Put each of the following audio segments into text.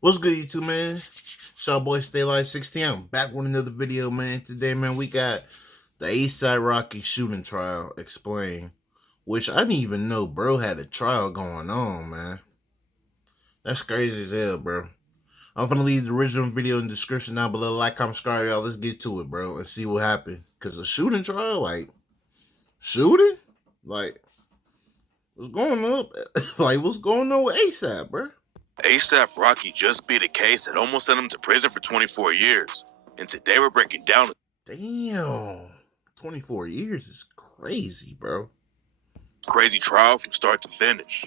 What's good, YouTube, man? It's your boy Stay Live 16. I'm back with another video, man. Today, man, we got the A$AP Rocky shooting trial explained, which I didn't even know bro had a trial going on, man. That's crazy as hell, bro. I'm gonna leave the original video in the description down below. Like, comment, subscribe, y'all. Let's get to it, bro, and see what happened. Cause a shooting trial, like shooting, like what's going on? Like what's going on with A$AP, bro? A$AP Rocky just beat a case that almost sent him to prison for 24 years. And today we're breaking down. Damn, 24 years is crazy, bro. Crazy trial from start to finish.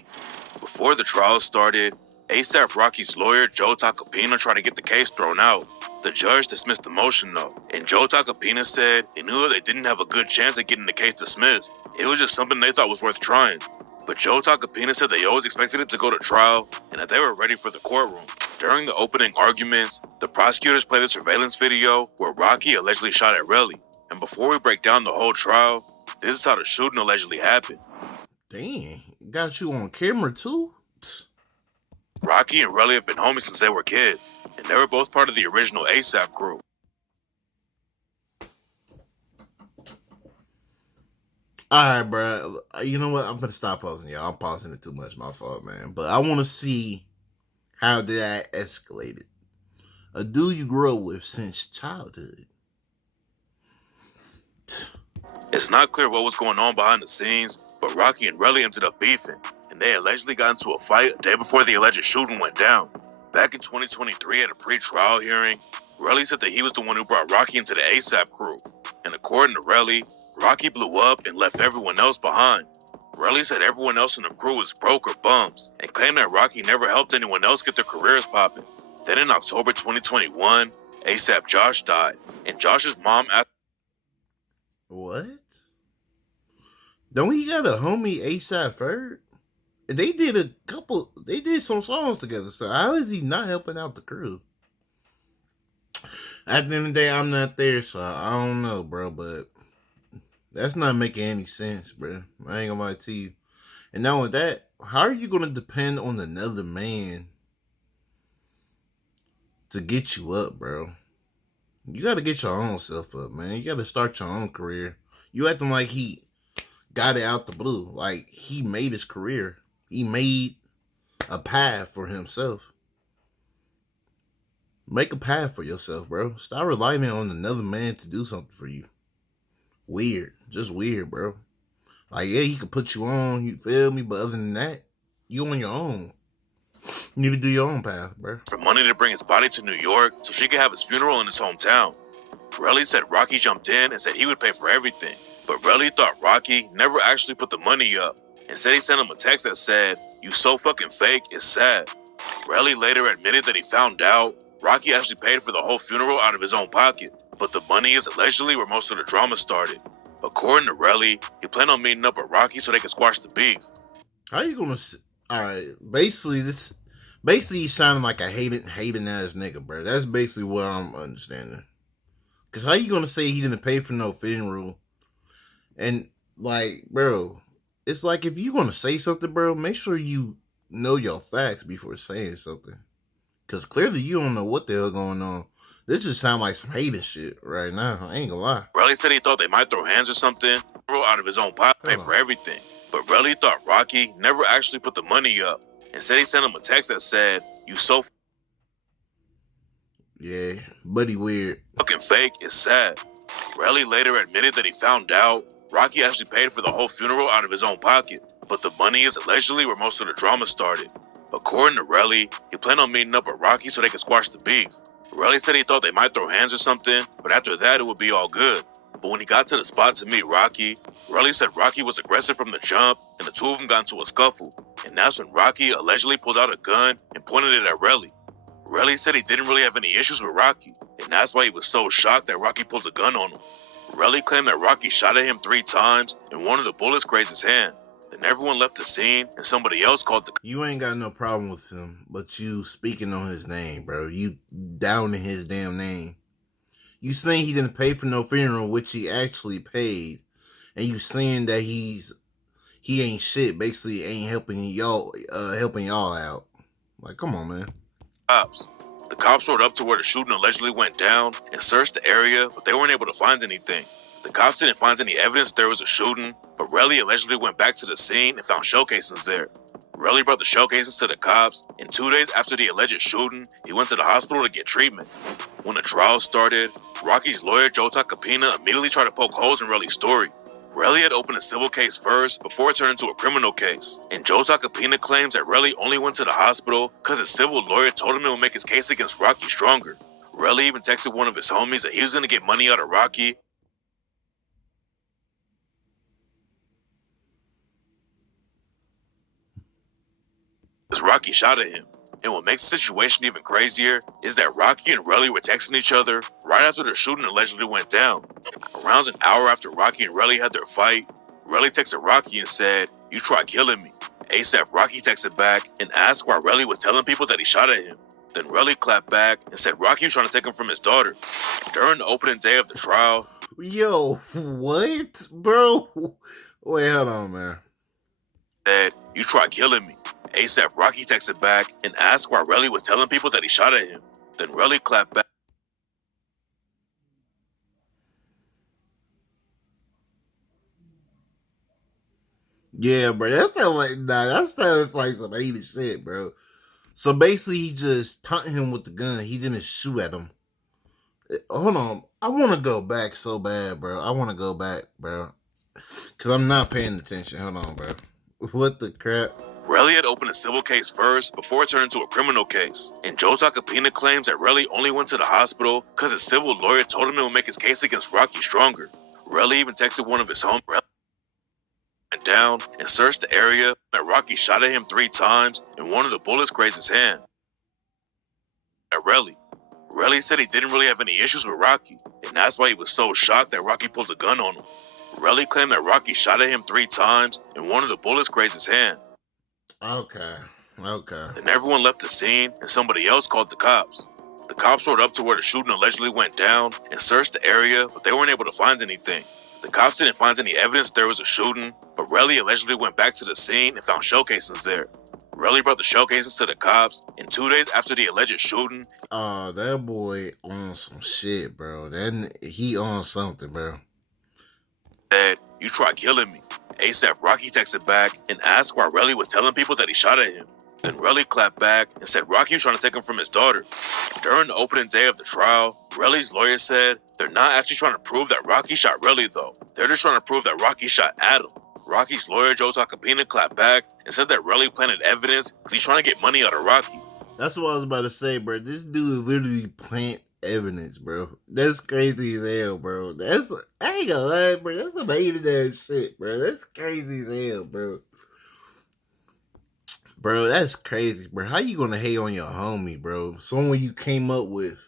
Before the trial started, A$AP Rocky's lawyer Joe Tacopina tried to get the case thrown out. The judge dismissed the motion though, and Joe Tacopina said they knew that they didn't have a good chance at getting the case dismissed. It was just something they thought was worth trying. But Joe Tacopina said they always expected it to go to trial and that they were ready for the courtroom. During the opening arguments, the prosecutors played a surveillance video where Rocky allegedly shot at Relly. And before we break down the whole trial, this is how the shooting allegedly happened. Dang, got you on camera too? Rocky and Relly have been homies since they were kids, and they were both part of the original A$AP crew. Alright, bro. You know what? I'm gonna stop pausing, y'all. I'm pausing it too much. My fault, man. But I want to see how that escalated. A dude you grew up with since childhood. It's not clear what was going on behind the scenes, but Rocky and Relly ended up beefing, and they allegedly got into a fight a day before the alleged shooting went down. Back in 2023 at a pre-trial hearing, Relly said that he was the one who brought Rocky into the A$AP crew, and according to Relly, Rocky blew up and left everyone else behind. Relly said everyone else in the crew was broke or bums, and claimed that Rocky never helped anyone else get their careers popping. Then in October 2021, A$AP Josh died, and Josh's mom asked, What? Don't he got a homie A$AP Ferg? They did some songs together, so how is he not helping out the crew? At the end of the day, I'm not there, so I don't know, bro, but that's not making any sense, bro. I ain't gonna lie to you. And now with that, how are you gonna depend on another man to get you up, bro? You gotta get your own self up, man. You gotta start your own career. You acting like he got it out the blue. Like he made his career. He made a path for himself. Make a path for yourself, bro. Stop relying on another man to do something for you. Weird. Just weird, bro. Like, yeah, he could put you on, you feel me? But other than that, you on your own. You need to do your own path, bro. for money to bring his body to New York so she could have his funeral in his hometown. Relly said Rocky jumped in and said he would pay for everything, but Relly thought Rocky never actually put the money up. Instead, he sent him a text that said, "You so fucking fake, it's sad." Relly later admitted that he found out Rocky actually paid for the whole funeral out of his own pocket, but the money is allegedly where most of the drama started. According to Relly, he planned on meeting up with Rocky so they could squash the beef. How you gonna? All right, basically, he's sounding like a hating ass nigga, bro. That's basically what I'm understanding. Cause how you gonna say he didn't pay for no funeral? And like, bro, it's like if you gonna say something, bro, make sure you know your facts before saying something. Cause clearly you don't know what the hell going on. This just sound like some hating shit right now. I ain't gonna lie. Relly said he thought they might throw hands or something, out of his own pocket, pay for everything. But Relly thought Rocky never actually put the money up. Instead, he sent him a text that said, "You so Yeah, buddy weird. fucking fake, it's sad." Relly later admitted that he found out Rocky actually paid for the whole funeral out of his own pocket, but the money is allegedly where most of the drama started. According to Relly, he planned on meeting up with Rocky so they could squash the beef. Relly said he thought they might throw hands or something, but after that it would be all good. But when he got to the spot to meet Rocky, Relly said Rocky was aggressive from the jump, and the two of them got into a scuffle. And that's when Rocky allegedly pulled out a gun and pointed it at Relly. Relly said he didn't really have any issues with Rocky, and that's why he was so shocked that Rocky pulled a gun on him. Relly claimed that Rocky shot at him 3 times, and one of the bullets grazed his hand. Then everyone left the scene, and somebody else called the... You ain't got no problem with him, but you speaking on his name, bro. You downing his damn name. You saying he didn't pay for no funeral, which he actually paid, and you saying that he ain't shit. Basically, ain't helping y'all out. Like, come on, man. cops. The cops rode up to where the shooting allegedly went down and searched the area, but they weren't able to find anything. The cops didn't find any evidence there was a shooting, but Relly allegedly went back to the scene and found shell casings there. Relly brought the shell casings to the cops, and 2 days after the alleged shooting, he went to the hospital to get treatment. When the trial started, Rocky's lawyer Joe Tacopina immediately tried to poke holes in Relly's story. Relly had opened a civil case first before it turned into a criminal case, and Joe Tacopina claims that Relly only went to the hospital because his civil lawyer told him it would make his case against Rocky stronger. Relly even texted one of his homies that he was going to get money out of Rocky as Rocky shot at him. And what makes the situation even crazier is that Rocky and Relly were texting each other right after the shooting allegedly went down. Around an hour after Rocky and Relly had their fight, Relly texted Rocky and said, "You tried killing me." ASAP Rocky texted back and asked why Relly was telling people that he shot at him. Then Relly clapped back and said Rocky was trying to take him from his daughter. During the opening day of the trial, Yo, what, bro? Wait, hold on, man. Said, "You tried killing me." ASAP Rocky texted back and asked why Relly was telling people that he shot at him. Then Relly clapped back. Yeah, bro, that sounds like some hated shit, bro. So basically, he just taunted him with the gun. He didn't shoot at him. Hold on, I want to go back so bad, bro. I want to go back, bro, because I'm not paying attention. Hold on, bro. What the crap? Relly had opened a civil case first before it turned into a criminal case, and Joe Tacopina claims that Relly only went to the hospital because his civil lawyer told him it would make his case against Rocky stronger. Relly even texted one of his homies went down and searched the area, and Rocky shot at him 3 times, and one of the bullets grazed his hand. At Relly said he didn't really have any issues with Rocky, and that's why he was so shocked that Rocky pulled a gun on him. Relly claimed that Rocky shot at him 3 times, and one of the bullets grazed his hand. Okay. Then everyone left the scene, and somebody else called the cops. The cops rode up to where the shooting allegedly went down and searched the area, but they weren't able to find anything. The cops didn't find any evidence there was a shooting, but Relly allegedly went back to the scene and found shell casings there. Relly brought the shell casings to the cops, and 2 days after the alleged shooting, that boy on some shit, bro. Then he on something, bro. Said, "You tried killing me." ASAP Rocky texted back and asked why Relly was telling people that he shot at him. Then Relly clapped back and said Rocky was trying to take him from his daughter. During the opening day of the trial, Relly's lawyer said they're not actually trying to prove that Rocky shot Relly though. They're just trying to prove that Rocky shot Adam. Rocky's lawyer Joe Tacopina clapped back and said that Relly planted evidence because he's trying to get money out of Rocky. That's what I was about to say, bro. This dude literally plant evidence, bro. That's crazy as hell, bro. I ain't gonna lie, bro. That's some hated ass shit, bro. That's crazy as hell, bro. Bro, that's crazy, bro. How you gonna hate on your homie, bro? Someone you came up with.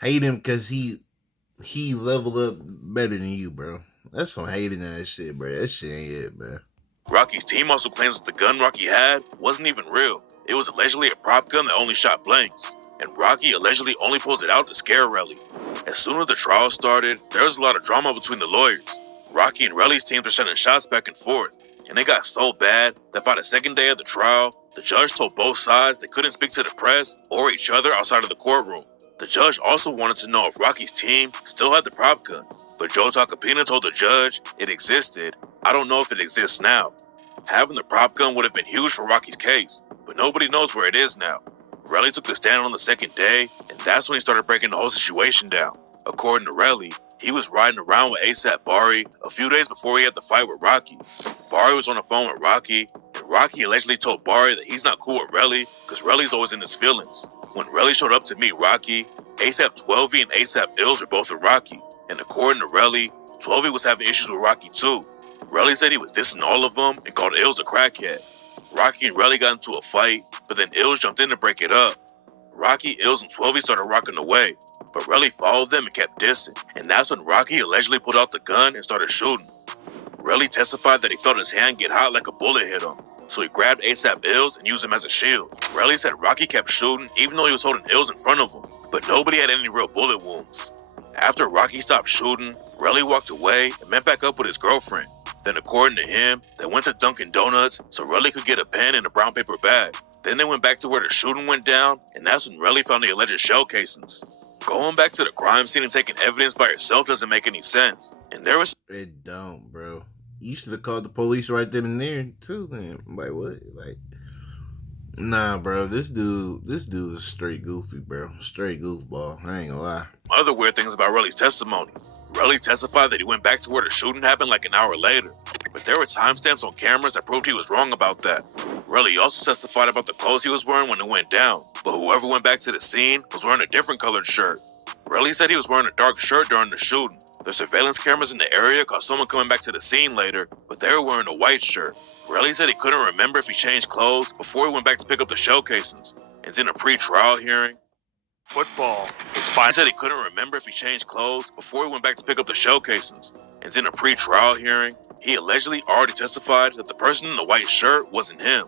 Hate him because he leveled up better than you, bro. That's some hating ass shit, bro. That shit ain't it, man. Rocky's team also claims that the gun Rocky had wasn't even real. It was allegedly a prop gun that only shot blanks, and Rocky allegedly only pulled it out to scare Relly. As soon as the trial started, there was a lot of drama between the lawyers. Rocky and Relly's teams were sending shots back and forth, and it got so bad that by the second day of the trial, the judge told both sides they couldn't speak to the press or each other outside of the courtroom. The judge also wanted to know if Rocky's team still had the prop gun, but Joe Tacopina told the judge it existed. I don't know if it exists now. Having the prop gun would have been huge for Rocky's case, but nobody knows where it is now. Relly took the stand on the second day, and that's when he started breaking the whole situation down. According to Relly, he was riding around with ASAP Bari a few days before he had the fight with Rocky. Bari was on the phone with Rocky, and Rocky allegedly told Bari that he's not cool with Relly because Relly's always in his feelings. When Relly showed up to meet Rocky, ASAP 12 and ASAP Ills were both with Rocky, and according to Relly, 12 was having issues with Rocky too. Relly said he was dissing all of them and called Ills a crackhead. Rocky and Relly got into a fight, but then Ills jumped in to break it up. Rocky, Ills, and 12 started rocking away, but Relly followed them and kept dissing, and that's when Rocky allegedly pulled out the gun and started shooting. Relly testified that he felt his hand get hot like a bullet hit him, so he grabbed ASAP Ills and used him as a shield. Relly said Rocky kept shooting even though he was holding Ills in front of him, but nobody had any real bullet wounds. After Rocky stopped shooting, Relly walked away and met back up with his girlfriend. Then according to him, they went to Dunkin' Donuts so Relly could get a pen and a brown paper bag. Then they went back to where the shooting went down, and that's when Relly found the alleged shell casings. Going back to the crime scene and taking evidence by yourself doesn't make any sense. And there was It don't, bro. You should have called the police right then and there too. Then, like what? Like, nah, bro. This dude is straight goofy, bro. Straight goofball. I ain't gonna lie. other weird things about Relly's testimony. Relly testified that he went back to where the shooting happened like an hour later, but there were timestamps on cameras that proved he was wrong about that. Relly also testified about the clothes he was wearing when it went down, but whoever went back to the scene was wearing a different colored shirt. Relly said he was wearing a dark shirt during the shooting. The surveillance cameras in the area caught someone coming back to the scene later, but they were wearing a white shirt. Relly said he couldn't remember if he changed clothes before he went back to pick up the shell casings, and in a pre-trial hearing, Football is fine. he said he couldn't remember if he changed clothes before he went back to pick up the shell casings. And in a pre-trial hearing, he allegedly already testified that the person in the white shirt wasn't him.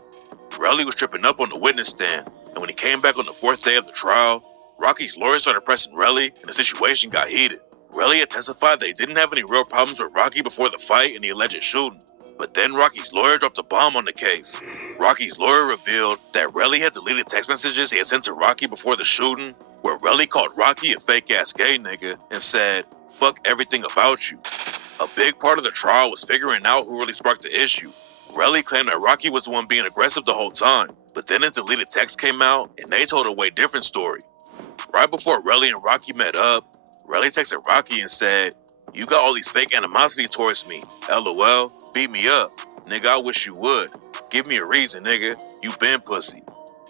Relly was tripping up on the witness stand, and when he came back on the fourth day of the trial, Rocky's lawyer started pressing Relly, and the situation got heated. Relly had testified that he didn't have any real problems with Rocky before the fight and the alleged shooting. But then Rocky's lawyer dropped a bomb on the case. Rocky's lawyer revealed that Relly had deleted text messages he had sent to Rocky before the shooting, where Relly called Rocky a fake-ass gay nigga and said, "Fuck everything about you." A big part of the trial was figuring out who really sparked the issue. Relly claimed that Rocky was the one being aggressive the whole time, but then his deleted text came out and they told a way different story. Right before Relly and Rocky met up, Relly texted Rocky and said, "You got all these fake animosity towards me. LOL, beat me up. Nigga, I wish you would. Give me a reason, nigga. You been pussy."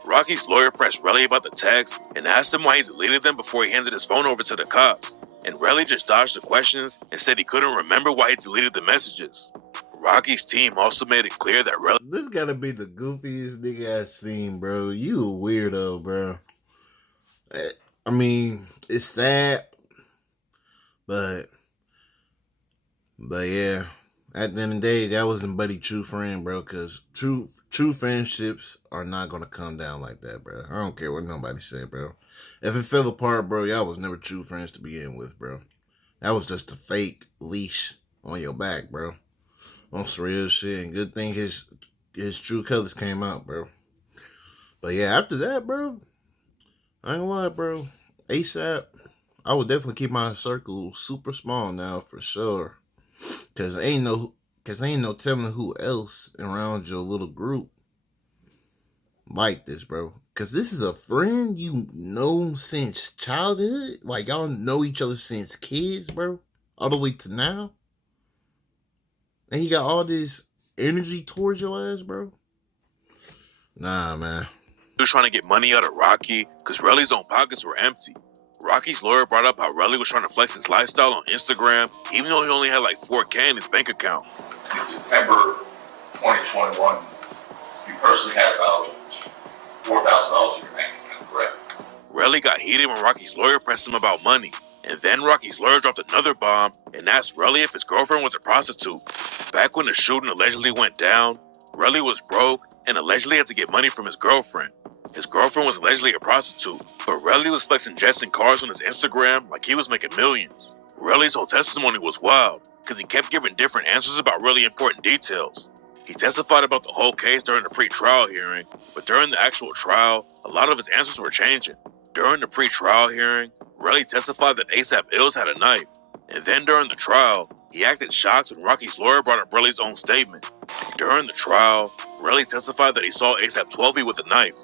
Rocky's lawyer pressed Relly about the text and asked him why he deleted them before he handed his phone over to the cops. And Relly just dodged the questions and said he couldn't remember why he deleted the messages. Rocky's team also made it clear that Relly This gotta be the goofiest nigga I've seen, bro. You a weirdo, bro. I mean, it's sad, but yeah. At the end of the day, that wasn't Buddy true friend, bro. Cause true friendships are not gonna come down like that, bro. I don't care what nobody said, bro. If it fell apart, bro, y'all was never true friends to begin with, bro. That was just a fake leash on your back, bro. On some real shit. And good thing his true colors came out, bro. But yeah, after that, bro, I ain't gonna lie, bro. ASAP, I would definitely keep my circle super small now for sure. Cause ain't no telling who else around your little group like this, bro. Cause this is a friend you know since childhood. Like y'all know each other since kids, bro. All the way to now. And he got all this energy towards your ass, bro. Nah, man. He was trying to get money out of Rocky because Relly's own pockets were empty. Rocky's lawyer brought up how Relly was trying to flex his lifestyle on Instagram, even though he only had like $4K in his bank account. In September 2021, you personally had about $4,000 in your bank account, correct? Relly got heated when Rocky's lawyer pressed him about money, and then Rocky's lawyer dropped another bomb and asked Relly if his girlfriend was a prostitute. Back when the shooting allegedly went down, Relly was broke and allegedly had to get money from his girlfriend. His girlfriend was allegedly a prostitute, but Relly was flexing jets and cars on his Instagram like he was making millions. Relly's whole testimony was wild, because he kept giving different answers about really important details. He testified about the whole case during the pre-trial hearing, but during the actual trial, a lot of his answers were changing. During the pre-trial hearing, Relly testified that ASAP Ills had a knife, and then during the trial, he acted shocked when Rocky's lawyer brought up Relly's own statement. During the trial, Relly testified that he saw ASAP 12 with a knife.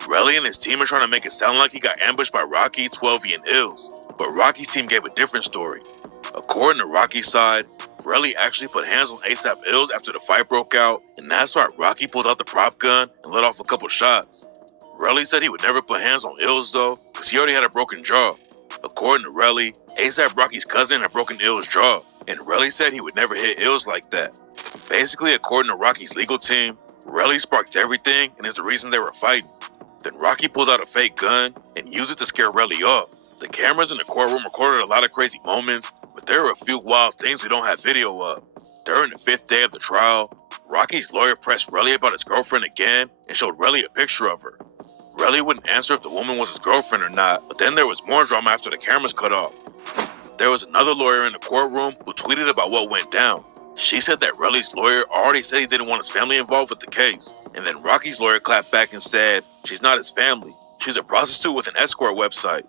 Relly and his team are trying to make it sound like he got ambushed by Rocky, 12 and Ills, but Rocky's team gave a different story. According to Rocky's side, Relly actually put hands on ASAP Ills after the fight broke out, and that's why Rocky pulled out the prop gun and let off a couple shots. Relly said he would never put hands on Ills though, because he already had a broken jaw. According to Relly, ASAP Rocky's cousin had broken Ills' jaw, and Relly said he would never hit Ills like that. Basically, according to Rocky's legal team, Relly sparked everything and is the reason they were fighting. Then Rocky pulled out a fake gun and used it to scare Relly off. The cameras in the courtroom recorded a lot of crazy moments, but there were a few wild things we don't have video of. During the 5th day of the trial, Rocky's lawyer pressed Relly about his girlfriend again and showed Relly a picture of her. Relly wouldn't answer if the woman was his girlfriend or not, but then there was more drama after the cameras cut off. There was another lawyer in the courtroom who tweeted about what went down. She said that Relly's lawyer already said he didn't want his family involved with the case, and then Rocky's lawyer clapped back and said she's not his family, she's a prostitute with an escort website.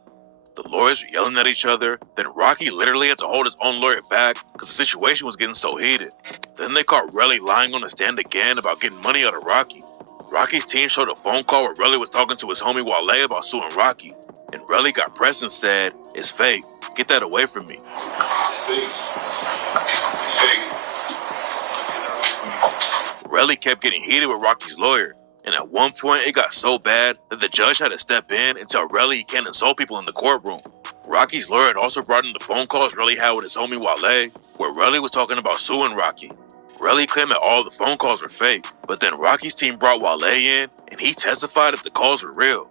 The lawyers were yelling at each other, then Rocky literally had to hold his own lawyer back because the situation was getting so heated. Then they caught Relly lying on the stand again about getting money out of Rocky. Rocky's team showed a phone call where Relly was talking to his homie Wale about suing Rocky, and Relly got pressed and said, "It's fake, get that away from me." Relly kept getting heated with Rocky's lawyer, and at one point it got so bad that the judge had to step in and tell Relly he can't insult people in the courtroom. Rocky's lawyer had also brought in the phone calls Relly had with his homie Wale, where Relly was talking about suing Rocky. Relly claimed that all the phone calls were fake, but then Rocky's team brought Wale in, and he testified that the calls were real.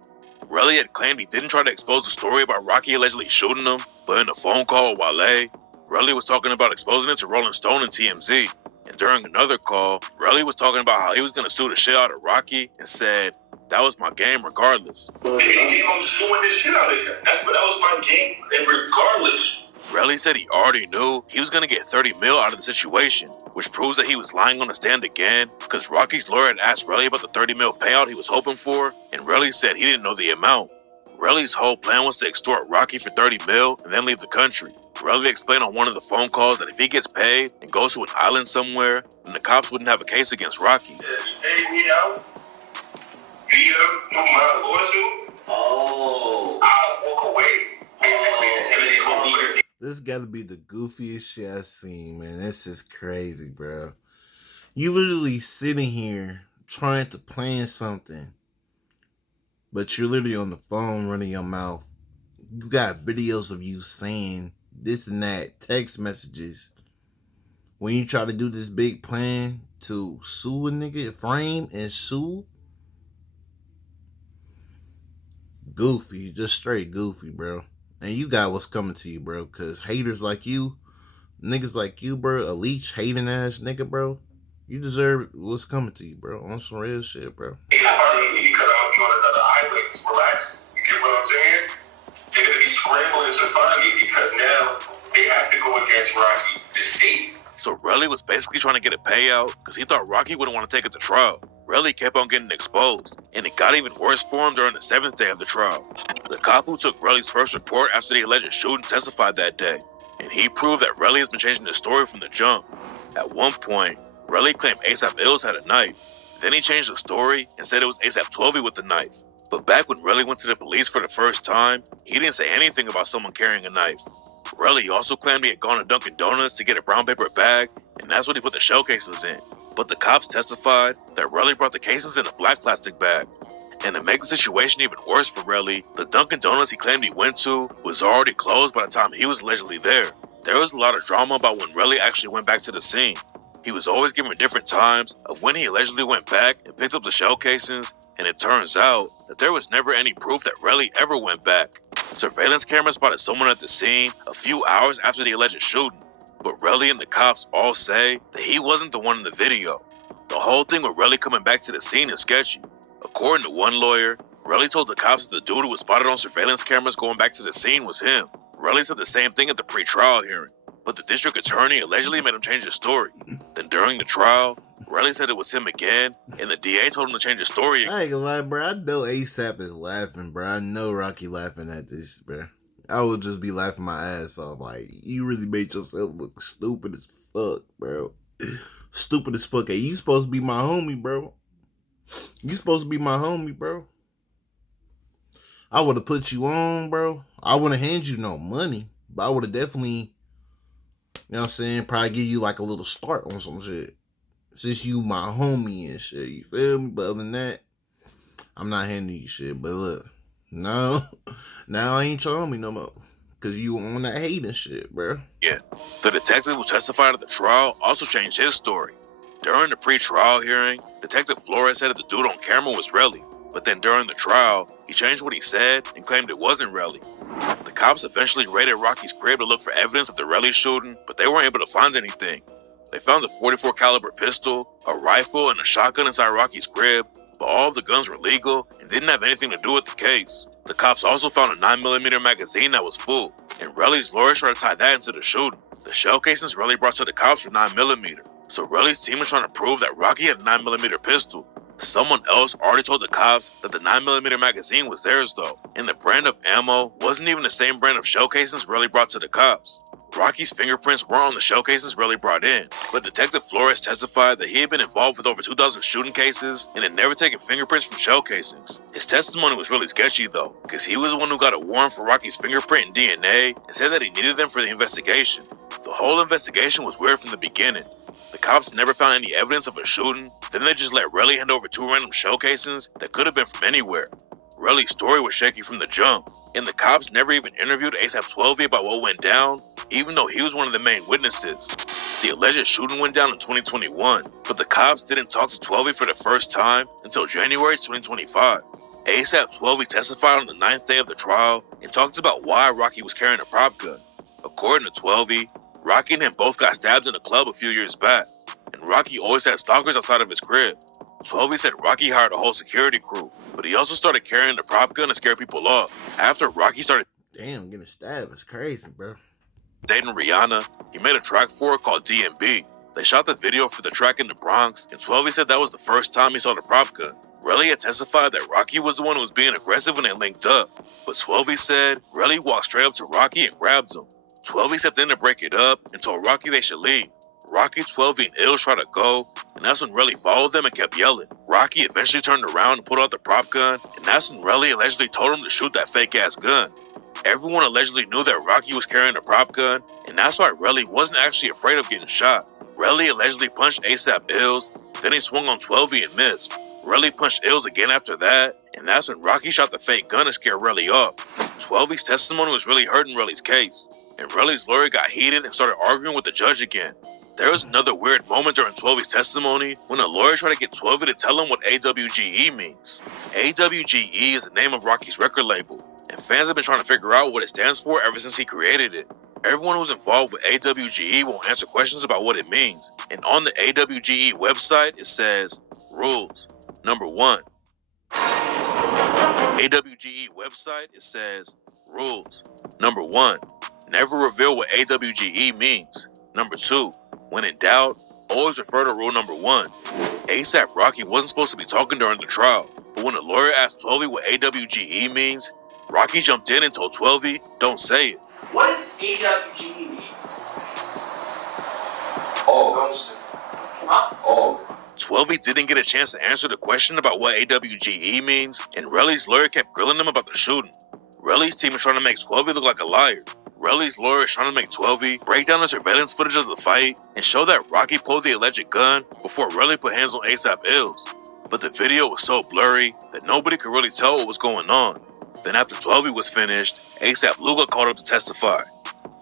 Relly had claimed he didn't try to expose the story about Rocky allegedly shooting him, but in a phone call with Wale, Relly was talking about exposing it to Rolling Stone and TMZ. And during another call, Relly was talking about how he was going to sue the shit out of Rocky and said, "That was my game regardless." I'm suing this shit out of him. That was my game, and regardless. Relly said he already knew he was going to get 30 mil out of the situation, which proves that he was lying on the stand again, because Rocky's lawyer had asked Relly about the 30 mil payout he was hoping for, and Relly said he didn't know the amount. Relly's whole plan was to extort Rocky for 30 mil and then leave the country. Relly explained on one of the phone calls that if he gets paid and goes to an island somewhere, then the cops wouldn't have a case against Rocky. Yeah, he paid me out via my lawsuit. Oh. I'll walk away. Basically, This gotta be the goofiest shit I've seen, man. This is crazy, bro. You literally sitting here trying to plan something, but you're literally on the phone running your mouth. You got videos of you saying this and that, text messages. When you try to do this big plan to sue a nigga, frame and sue, goofy, just straight goofy, bro. And you got what's coming to you, bro, because haters like you, niggas like you, bro, a leech hating ass nigga, bro, you deserve what's coming to you, bro, on some real shit, bro. Because I'm on another island, relax. You get what I'm saying? They're gonna be scrambling to find me because now they have to go against Rocky, the state. So Relly was basically trying to get a payout because he thought Rocky wouldn't want to take it to trial. Relly kept on getting exposed, and it got even worse for him during the 7th day of the trial. The cop who took Relly's first report after the alleged shooting testified that day, and he proved that Relly has been changing the story from the jump. At one point, Relly claimed ASAP Ills had a knife. Then he changed the story and said it was ASAP 12 with the knife. But back when Relly went to the police for the first time, he didn't say anything about someone carrying a knife. Relly also claimed he had gone to Dunkin' Donuts to get a brown paper bag, and that's what he put the shell cases in. But the cops testified that Relly brought the cases in a black plastic bag. And to make the situation even worse for Relly, the Dunkin' Donuts he claimed he went to was already closed by the time he was allegedly there. There was a lot of drama about when Relly actually went back to the scene. He was always given different times of when he allegedly went back and picked up the shell casings, and it turns out that there was never any proof that Relly ever went back. Surveillance cameras spotted someone at the scene a few hours after the alleged shooting, but Relly and the cops all say that he wasn't the one in the video. The whole thing with Relly coming back to the scene is sketchy. According to one lawyer, Relly told the cops that the dude who was spotted on surveillance cameras going back to the scene was him. Relly said the same thing at the pre-trial hearing, but the district attorney allegedly made him change his story. Then during the trial, Relly said it was him again, and the DA told him to change his story again. I ain't gonna lie, bro. I know ASAP is laughing, bro. I know Rocky laughing at this, bro. I would just be laughing my ass off. Like, you really made yourself look stupid as fuck, bro. Stupid as fuck. Hey, you supposed to be my homie, bro. You supposed to be my homie, bro. I would have put you on, bro. I wouldn't hand you no money, but I would have definitely, you know what I'm saying, probably give you like a little start on some shit. Since you my homie and shit, you feel me? But other than that, I'm not handing you shit. But look, now I ain't your homie no more. Cause you on that hating shit, bro. Yeah. The detective who testified at the trial also changed his story. During the pre-trial hearing, Detective Flores said that the dude on camera was Relly. But then during the trial, he changed what he said and claimed it wasn't Relly. The cops eventually raided Rocky's crib to look for evidence of the Relly shooting, but they weren't able to find anything. They found a .44 caliber pistol, a rifle, and a shotgun inside Rocky's crib, but all of the guns were legal and didn't have anything to do with the case. The cops also found a 9mm magazine that was full. and Relly's lawyers tried to tie that into the shooting. The shell casings Relly brought to the cops were 9mm, so Relly's team was trying to prove that Rocky had a 9mm pistol. Someone else already told the cops that the 9mm magazine was theirs though, and the brand of ammo wasn't even the same brand of shell casings Relly brought to the cops. Rocky's fingerprints weren't on the shell casings Relly brought in, but Detective Flores testified that he had been involved with over 2,000 shooting cases and had never taken fingerprints from shell casings. His testimony was really sketchy though, because he was the one who got a warrant for Rocky's fingerprint and DNA and said that he needed them for the investigation. The whole investigation was weird from the beginning. The cops never found any evidence of a shooting, then they just let Relly hand over 2 random shell casings that could have been from anywhere. Relly's story was shaky from the jump, and the cops never even interviewed ASAP 12 about what went down, even though he was one of the main witnesses. The alleged shooting went down in 2021, but the cops didn't talk to 12 for the first time until January 2025. ASAP 12 testified on the 9th day of the trial and talked about why Rocky was carrying a prop gun. According to 12, Rocky and him both got stabbed in a club a few years back, and Rocky always had stalkers outside of his crib. 12 said Rocky hired a whole security crew, but he also started carrying the prop gun to scare people off. After Rocky started Damn, getting stabbed is crazy, bro. dating Rihanna, he made a track for her called DMB. They shot the video for the track in the Bronx, and 12 said that was the first time he saw the prop gun. Relly had testified that Rocky was the one who was being aggressive when they linked up, but 12 said Relly walked straight up to Rocky and grabbed him. 12 stepped in to break it up and told Rocky they should leave. Rocky, 12 and Ills tried to go, and that's when Relly followed them and kept yelling. Rocky eventually turned around and pulled out the prop gun, and that's when Relly allegedly told him to shoot that fake-ass gun. Everyone allegedly knew that Rocky was carrying a prop gun, and that's why Relly wasn't actually afraid of getting shot. Relly allegedly punched ASAP Ills, then he swung on 12 and missed. Relly punched Ills again after that, and that's when Rocky shot the fake gun to scare Relly off. 12's testimony was really hurting Relly's case, and Relly's lawyer got heated and started arguing with the judge again. There was another weird moment during 12's testimony when a lawyer tried to get 12 to tell him what AWGE means. AWGE is the name of Rocky's record label, and fans have been trying to figure out what it stands for ever since he created it. Everyone who's involved with AWGE won't answer questions about what it means, and on the AWGE website it says, Rules. Number 1. AWGE website it says, Rules. Number 1. Never reveal what AWGE means. Number 2. When in doubt, always refer to rule number 1. ASAP Rocky wasn't supposed to be talking during the trial, but when the lawyer asked 12 what AWGE means, Rocky jumped in and told 12 don't say it. What does AWGE mean? Oh, don't say. Huh? Oh. 12 didn't get a chance to answer the question about what AWGE means, and Relly's lawyer kept grilling him about the shooting. Relly's team is trying to make 12 look like a liar. Relly's lawyer is trying to make 12 break down the surveillance footage of the fight and show that Rocky pulled the alleged gun before Relly put hands on ASAP Ills. But the video was so blurry that nobody could really tell what was going on. Then after 12 was finished, ASAP Lou got called up to testify.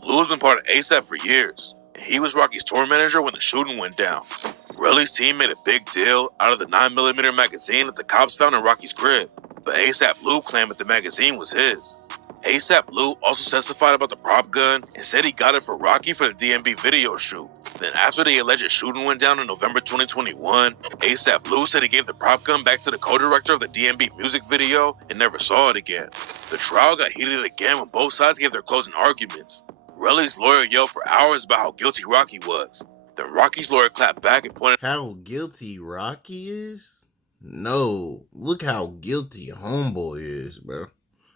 Lou has been part of ASAP for years, and he was Rocky's tour manager when the shooting went down. Relly's team made a big deal out of the 9mm magazine that the cops found in Rocky's crib, but ASAP Lou claimed that the magazine was his. ASAP Lou also testified about the prop gun and said he got it for Rocky for the DMB video shoot. Then after the alleged shooting went down in November 2021, ASAP Lou said he gave the prop gun back to the co-director of the DMB music video and never saw it again. The trial got heated again when both sides gave their closing arguments. Relly's lawyer yelled for hours about how guilty Rocky was. Then Rocky's lawyer clapped back and pointed How guilty Rocky is? No, look how guilty Homeboy is, bro.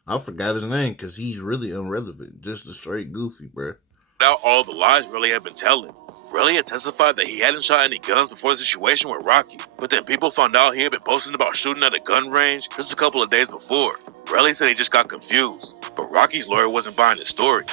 I forgot his name because he's really irrelevant. Just a straight goofy, bro. out all the lies Relly had been telling. Relly had testified that he hadn't shot any guns before the situation with Rocky, but then people found out he had been posting about shooting at a gun range just a couple of days before. Relly said he just got confused, but Rocky's lawyer wasn't buying his story.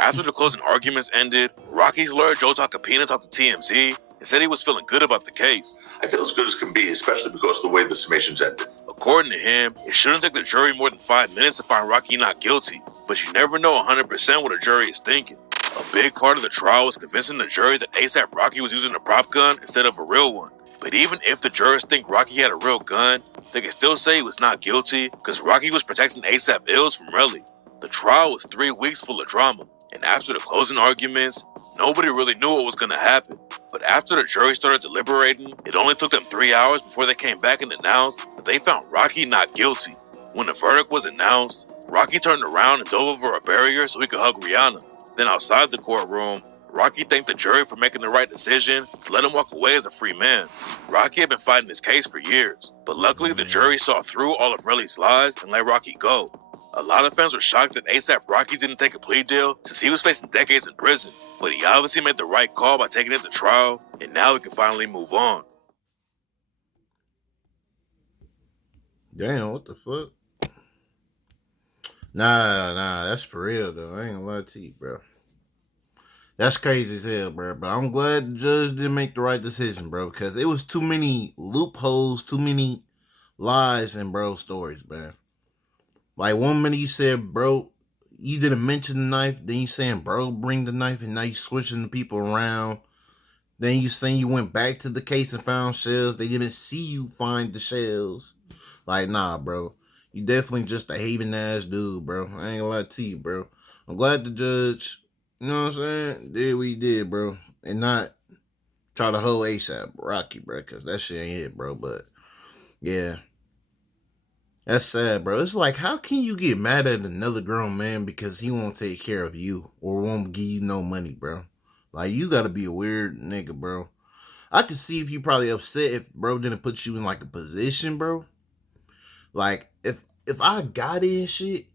After the closing arguments ended, Rocky's lawyer Joe Tacopina talked to TMZ and said he was feeling good about the case. I feel as good as can be, especially because of the way the summations ended. According to him, it shouldn't take the jury more than 5 minutes to find Rocky not guilty, but you never know 100% what a jury is thinking. A big part of the trial was convincing the jury that ASAP Rocky was using a prop gun instead of a real one. But even if the jurors think Rocky had a real gun, they can still say he was not guilty because Rocky was protecting ASAP Ills from Relly. The trial was 3 weeks full of drama, and after the closing arguments, nobody really knew what was going to happen. But after the jury started deliberating, it only took them 3 hours before they came back and announced that they found Rocky not guilty. When the verdict was announced, Rocky turned around and dove over a barrier so he could hug Rihanna. Then outside the courtroom, Rocky thanked the jury for making the right decision to let him walk away as a free man. Rocky had been fighting his case for years, but luckily the jury saw through all of Relly's lies and let Rocky go. A lot of fans were shocked that ASAP Rocky didn't take a plea deal since he was facing decades in prison, but he obviously made the right call by taking it to trial, and now he can finally move on. Damn, what the fuck? Nah, that's for real though. I ain't gonna lie to you, bro. That's crazy as hell, bro. But I'm glad the judge didn't make the right decision, bro, because it was too many loopholes, too many lies in bro's stories, man. Like 1 minute you said, bro, you didn't mention the knife, then you saying, bro, bring the knife, and now you switching the people around. Then you saying you went back to the case and found shells. They didn't see you find the shells. Like, nah, bro. You definitely just a hating ass dude, bro. I ain't gonna lie to you, bro. I'm glad the judge, you know what I'm saying, did what he did, bro. And not try to hold ASAP Rocky, bro, because that shit ain't it, bro. But, yeah. That's sad, bro. It's like, how can you get mad at another grown man because he won't take care of you or won't give you no money, bro? Like, you gotta be a weird nigga, bro. I could see if you probably upset if bro didn't put you in like a position, bro. Like, if I got it and shit,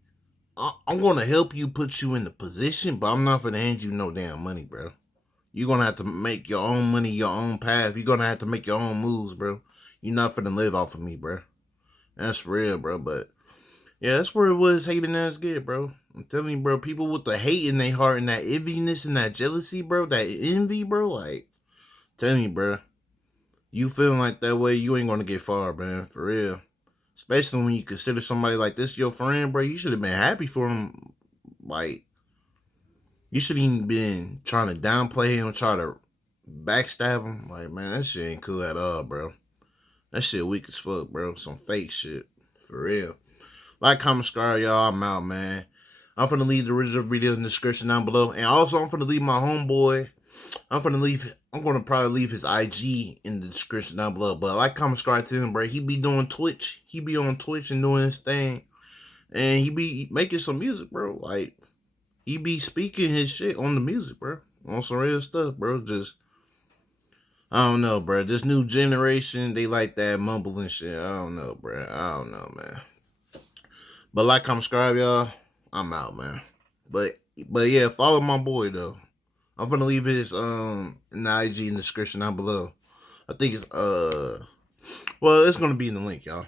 I'm gonna help you put you in the position, but I'm not gonna hand you no damn money, bro. You're gonna have to make your own money, your own path. You're gonna have to make your own moves, bro. You're not gonna live off of me, bro. That's real, bro. But yeah, that's where it was hating ass get, bro. I'm telling you, bro. People with the hate in their heart and that enviness and that jealousy, bro. That envy, bro. Like, telling you, bro. You feeling like that way, you ain't gonna get far, man. For real. Especially when you consider somebody like this your friend, bro. You should have been happy for him. Like, you shouldn't even been trying to downplay him, try to backstab him. Like, man, that shit ain't cool at all, bro. That shit weak as fuck, bro. Some fake shit. For real. Like, comment, subscribe, y'all. I'm out, man. I'm finna leave the original video in the description down below. And also, I'm finna leave my homeboy. I'm gonna probably leave his IG in the description down below. But like, comment, subscribe to him, bro. He be doing Twitch. He be on Twitch and doing his thing. And he be making some music, bro. Like, he be speaking his shit on the music, bro. On some real stuff, bro. Just, I don't know, bro. This new generation, they like that mumbling shit. I don't know, bro. I don't know, man. But like, comment, subscribe, y'all. I'm out, man. But yeah, follow my boy though. I'm gonna leave his in the IG in the description down below. I think it's well, it's gonna be in the link, y'all.